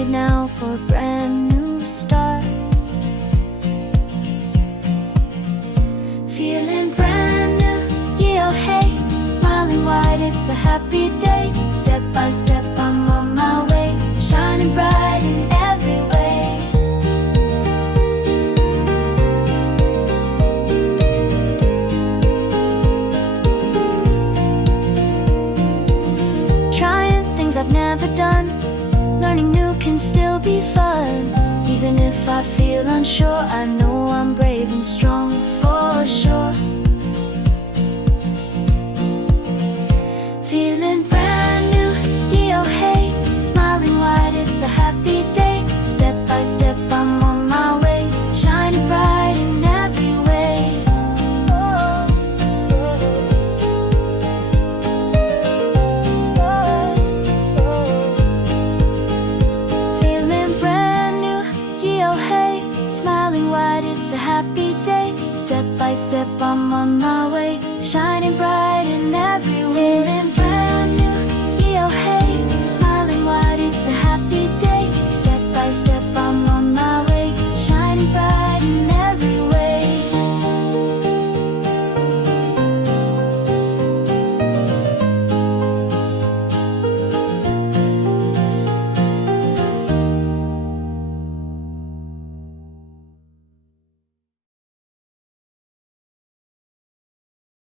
excited now for a brand new start. Feeling brand new, Yee-oh, hey. Smiling wide, it's a happy day. Step by step, I'm on my way, shining bright in every way. Trying things I've never done, learning new can still be fun. Even if I feel unsure, I know I'm brave and strong for sure. Feeling brand new, Yee-oh, hey. Smiling wide, it's a happy day. Step by step, I'm on my way, shining bright in every way. Feeling brand new, Yee-oh, hey. Smiling wide, it's a happy day. Step by step, I'm on my way, shining bright